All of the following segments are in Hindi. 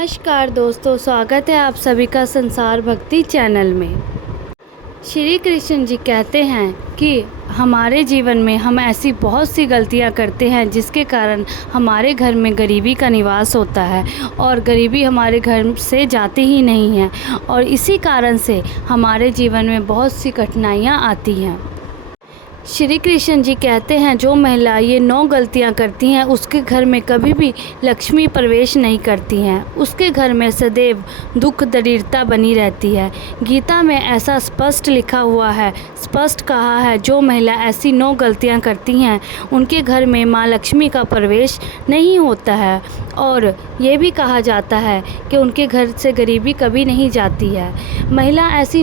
नमस्कार दोस्तों, स्वागत है आप सभी का संसार भक्ति चैनल में। श्री कृष्ण जी कहते हैं कि हमारे जीवन में हम ऐसी बहुत सी गलतियां करते हैं जिसके कारण हमारे घर में गरीबी का निवास होता है और गरीबी हमारे घर से जाती ही नहीं है और इसी कारण से हमारे जीवन में बहुत सी कठिनाइयां आती हैं। श्री कृष्ण जी कहते हैं जो महिला ये 9 गलतियां करती हैं उसके घर में कभी भी लक्ष्मी प्रवेश नहीं करती हैं, उसके घर में सदैव दुख दरिद्रता बनी रहती है। गीता में ऐसा स्पष्ट लिखा हुआ है, स्पष्ट कहा है जो महिला ऐसी 9 गलतियां करती हैं उनके घर में माँ लक्ष्मी का प्रवेश नहीं होता है और ये भी कहा जाता है कि उनके घर से गरीबी कभी नहीं जाती है। महिला ऐसी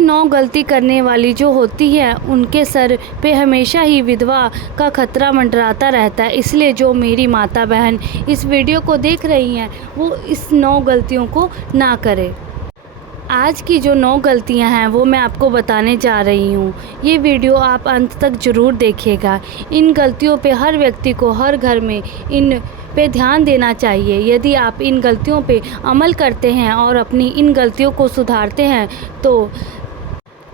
9 गलती करने वाली जो होती है उनके सर पे हमेशा ही विधवा का खतरा मंडराता रहता है। इसलिए जो मेरी माता बहन इस वीडियो को देख रही हैं वो इस 9 गलतियों को ना करें। आज की जो 9 गलतियां हैं वो मैं आपको बताने जा रही हूँ। ये वीडियो आप अंत तक ज़रूर देखिएगा। इन गलतियों पे हर व्यक्ति को हर घर में इन पे ध्यान देना चाहिए। यदि आप इन गलतियों पे अमल करते हैं और अपनी इन गलतियों को सुधारते हैं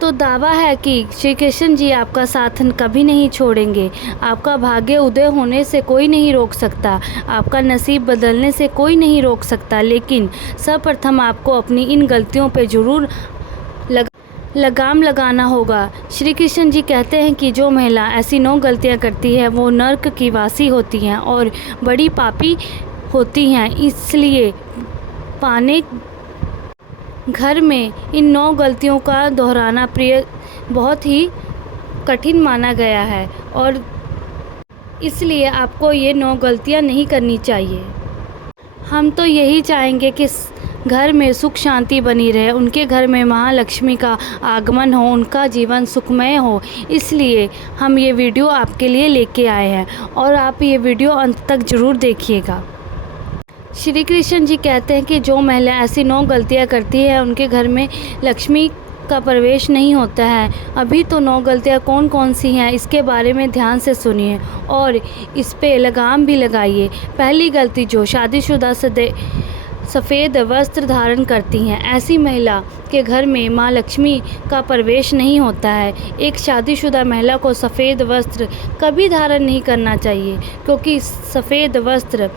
तो दावा है कि श्री कृष्ण जी आपका साथ कभी नहीं छोड़ेंगे। आपका भाग्य उदय होने से कोई नहीं रोक सकता, आपका नसीब बदलने से कोई नहीं रोक सकता, लेकिन सर्वप्रथम आपको अपनी इन गलतियों पे ज़रूर लगाम लगाना होगा। श्री कृष्ण जी कहते हैं कि जो महिला ऐसी 9 गलतियां करती है वो नर्क की वासी होती हैं और बड़ी पापी होती हैं। इसलिए पाने घर में इन 9 गलतियों का दोहराना बहुत ही कठिन माना गया है और इसलिए आपको ये 9 गलतियां नहीं करनी चाहिए। हम तो यही चाहेंगे कि घर में सुख शांति बनी रहे, उनके घर में महालक्ष्मी का आगमन हो, उनका जीवन सुखमय हो। इसलिए हम ये वीडियो आपके लिए लेके आए हैं और आप ये वीडियो अंत तक ज़रूर देखिएगा। श्री कृष्ण जी कहते हैं कि जो महिला ऐसी 9 गलतियां करती है उनके घर में लक्ष्मी का प्रवेश नहीं होता है। अभी तो 9 गलतियां कौन कौन सी हैं इसके बारे में ध्यान से सुनिए और इस पे लगाम भी लगाइए। पहली गलती, जो शादीशुदा सफ़ेद वस्त्र धारण करती हैं, ऐसी महिला के घर में माँ लक्ष्मी का प्रवेश नहीं होता है। एक शादीशुदा महिला को सफ़ेद वस्त्र कभी धारण नहीं करना चाहिए क्योंकि सफ़ेद वस्त्र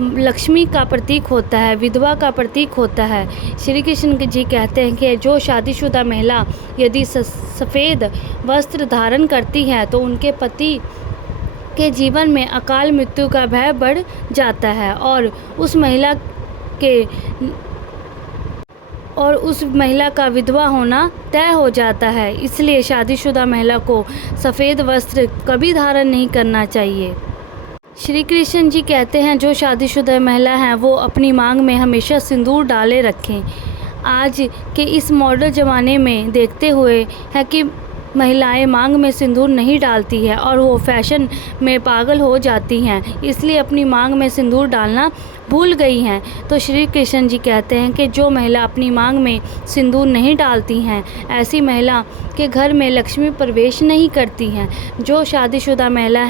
लक्ष्मी का प्रतीक होता है, विधवा का प्रतीक होता है। श्री कृष्ण जी कहते हैं कि जो शादीशुदा महिला यदि सफ़ेद वस्त्र धारण करती है तो उनके पति के जीवन में अकाल मृत्यु का भय बढ़ जाता है और उस महिला का विधवा होना तय हो जाता है। इसलिए शादीशुदा महिला को सफ़ेद वस्त्र कभी धारण नहीं करना चाहिए। श्री कृष्ण जी कहते हैं जो शादीशुदा महिला हैं वो अपनी मांग में हमेशा सिंदूर डाले रखें। आज के इस मॉडर्न ज़माने में देखते हुए है कि महिलाएं मांग में सिंदूर नहीं डालती है और वो फैशन में पागल हो जाती हैं, इसलिए अपनी मांग में सिंदूर डालना भूल गई हैं। तो श्री कृष्ण जी कहते हैं कि जो महिला अपनी मांग में सिंदूर नहीं डालती हैं ऐसी महिला के घर में लक्ष्मी प्रवेश नहीं करती हैं। जो शादीशुदा महिला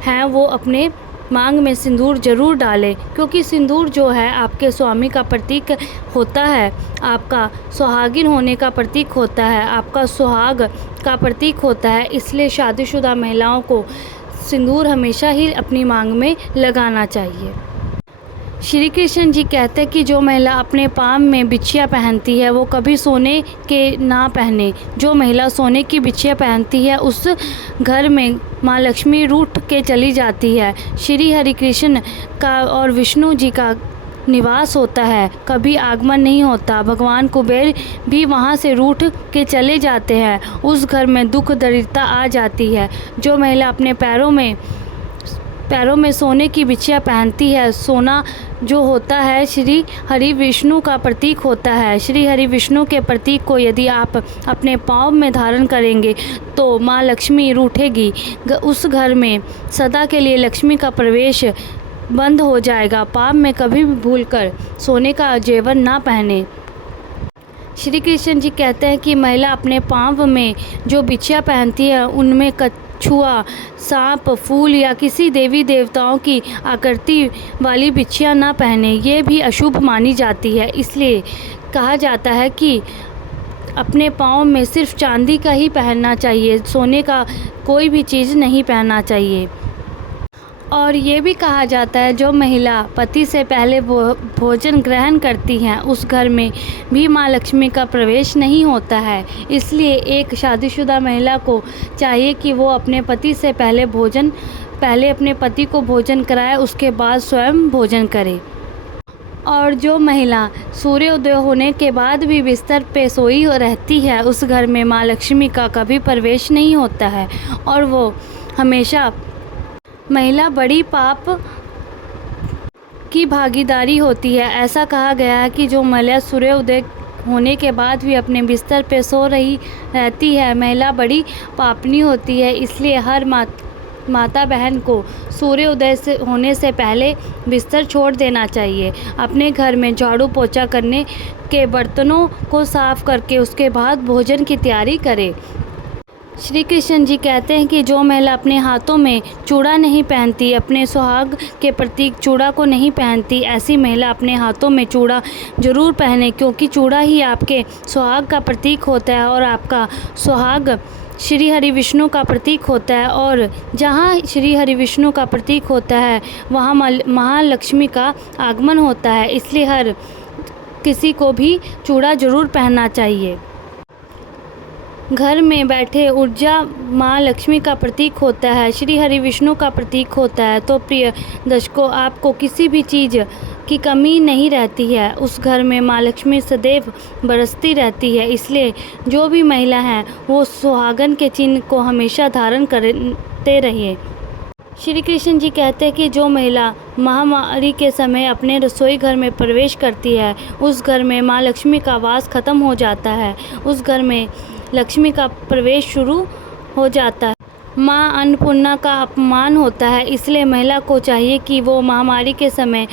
हैं वो अपने मांग में सिंदूर ज़रूर डालें क्योंकि सिंदूर जो है आपके स्वामी का प्रतीक होता है, आपका सुहागिन होने का प्रतीक होता है, आपका सुहाग का प्रतीक होता है। इसलिए शादीशुदा महिलाओं को सिंदूर हमेशा ही अपनी मांग में लगाना चाहिए। श्री कृष्ण जी कहते हैं कि जो महिला अपने पाँव में बिछिया पहनती है वो कभी सोने के ना पहने। जो महिला सोने की बिछिया पहनती है उस घर में माँ लक्ष्मी रूठ के चली जाती है। श्री हरि कृष्ण का और विष्णु जी का निवास होता है, कभी आगमन नहीं होता। भगवान कुबेर भी वहाँ से रूठ के चले जाते हैं, उस घर में दुख दरिद्रता आ जाती है। जो महिला अपने पैरों में सोने की बिछिया पहनती है, सोना जो होता है श्री हरि विष्णु का प्रतीक होता है। श्री हरि विष्णु के प्रतीक को यदि आप अपने पाँव में धारण करेंगे तो माँ लक्ष्मी रूठेगी, उस घर में सदा के लिए लक्ष्मी का प्रवेश बंद हो जाएगा। पाँव में कभी भी भूलकर सोने का जेवर ना पहने। श्री कृष्ण जी कहते हैं कि महिला अपने पाँव में जो बिछिया पहनती है उनमें छुआ, सांप, फूल या किसी देवी देवताओं की आकृति वाली बिछिया न पहने, ये भी अशुभ मानी जाती है। इसलिए कहा जाता है कि अपने पाँव में सिर्फ चांदी का ही पहनना चाहिए, सोने का कोई भी चीज़ नहीं पहनना चाहिए। और ये भी कहा जाता है जो महिला पति से पहले भोजन ग्रहण करती हैं उस घर में भी माँ लक्ष्मी का प्रवेश नहीं होता है। इसलिए एक शादीशुदा महिला को चाहिए कि वो अपने पति से पहले अपने पति को भोजन कराए, उसके बाद स्वयं भोजन करे। और जो महिला सूर्योदय होने के बाद भी बिस्तर पे सोई रहती है उस घर में माँ लक्ष्मी का कभी प्रवेश नहीं होता है और वो हमेशा महिला बड़ी पाप की भागीदारी होती है। ऐसा कहा गया है कि जो महिला सूर्योदय होने के बाद भी अपने बिस्तर पे सो रही रहती है, महिला बड़ी पापनी होती है। इसलिए हर माता बहन को सूर्योदय होने से पहले बिस्तर छोड़ देना चाहिए। अपने घर में झाड़ू पोछा करने के बर्तनों को साफ करके उसके बाद भोजन की तैयारी करें। श्री कृष्ण जी कहते हैं कि जो महिला अपने हाथों में चूड़ा नहीं पहनती, अपने सुहाग के प्रतीक चूड़ा को नहीं पहनती, ऐसी महिला अपने हाथों में चूड़ा जरूर पहने, क्योंकि चूड़ा ही आपके सुहाग का प्रतीक होता है और आपका सुहाग श्री हरि विष्णु का प्रतीक होता है। और जहाँ श्री हरि विष्णु का प्रतीक होता है वहाँ महालक्ष्मी का आगमन होता है। इसलिए हर किसी को भी चूड़ा जरूर पहनना चाहिए। घर में बैठे ऊर्जा माँ लक्ष्मी का प्रतीक होता है, श्री हरि विष्णु का प्रतीक होता है। तो प्रिय दर्शकों, आपको किसी भी चीज़ की कमी नहीं रहती है, उस घर में माँ लक्ष्मी सदैव बरसती रहती है। इसलिए जो भी महिला हैं वो सुहागन के चिन्ह को हमेशा धारण करते रहिए। श्री कृष्ण जी कहते हैं कि जो महिला महामारी के समय अपने रसोई घर में प्रवेश करती है उस घर में माँ लक्ष्मी का वास खत्म हो जाता है, उस घर में लक्ष्मी का प्रवेश शुरू हो जाता है। माँ अन्नपूर्णा का अपमान होता है। इसलिए महिला को चाहिए कि वो महामारी के समय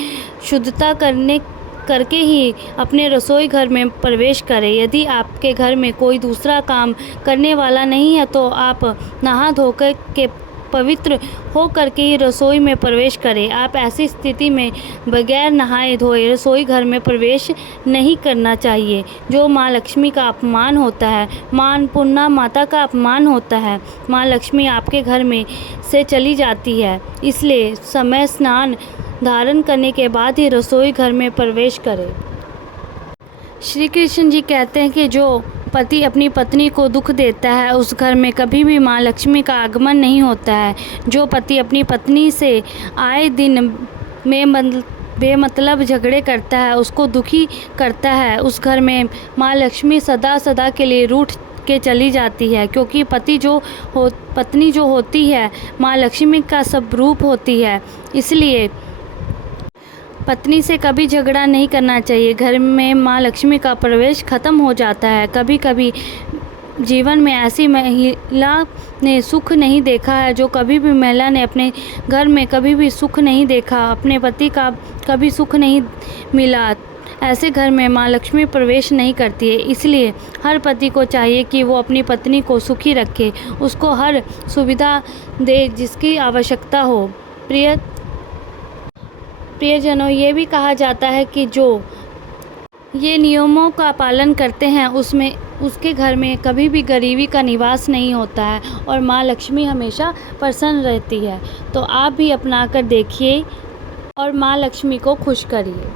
शुद्धता करके ही अपने रसोई घर में प्रवेश करें। यदि आपके घर में कोई दूसरा काम करने वाला नहीं है तो आप नहा धोकर के पवित्र हो करके ही रसोई में प्रवेश करें। आप ऐसी स्थिति में बगैर नहाए धोए रसोई घर में प्रवेश नहीं करना चाहिए, जो माँ लक्ष्मी का अपमान होता है, माँ अन्नपूर्णा माता का अपमान होता है। माँ लक्ष्मी आपके घर में से चली जाती है, इसलिए समय स्नान धारण करने के बाद ही रसोई घर में प्रवेश करें। श्री कृष्ण जी कहते हैं कि जो पति अपनी पत्नी को दुख देता है उस घर में कभी भी माँ लक्ष्मी का आगमन नहीं होता है। जो पति अपनी पत्नी से आए दिन बेमतलब झगड़े करता है, उसको दुखी करता है, उस घर में माँ लक्ष्मी सदा सदा के लिए रूठ के चली जाती है, क्योंकि पत्नी जो होती है माँ लक्ष्मी का स्वरूप होती है। इसलिए पत्नी से कभी झगड़ा नहीं करना चाहिए। घर में माँ लक्ष्मी का प्रवेश खत्म हो जाता है। कभी कभी जीवन में ऐसी महिला ने सुख नहीं देखा है, जो कभी भी महिला ने अपने घर में कभी भी सुख नहीं देखा, अपने पति का कभी सुख नहीं मिला, ऐसे घर में माँ लक्ष्मी प्रवेश नहीं करती है। इसलिए हर पति को चाहिए कि वो अपनी पत्नी को सुखी रखे, उसको हर सुविधा दे जिसकी आवश्यकता हो। प्रियजनों, ये भी कहा जाता है कि जो ये नियमों का पालन करते हैं उसके घर में कभी भी गरीबी का निवास नहीं होता है और माँ लक्ष्मी हमेशा प्रसन्न रहती है। तो आप भी अपना कर देखिए और माँ लक्ष्मी को खुश करिए।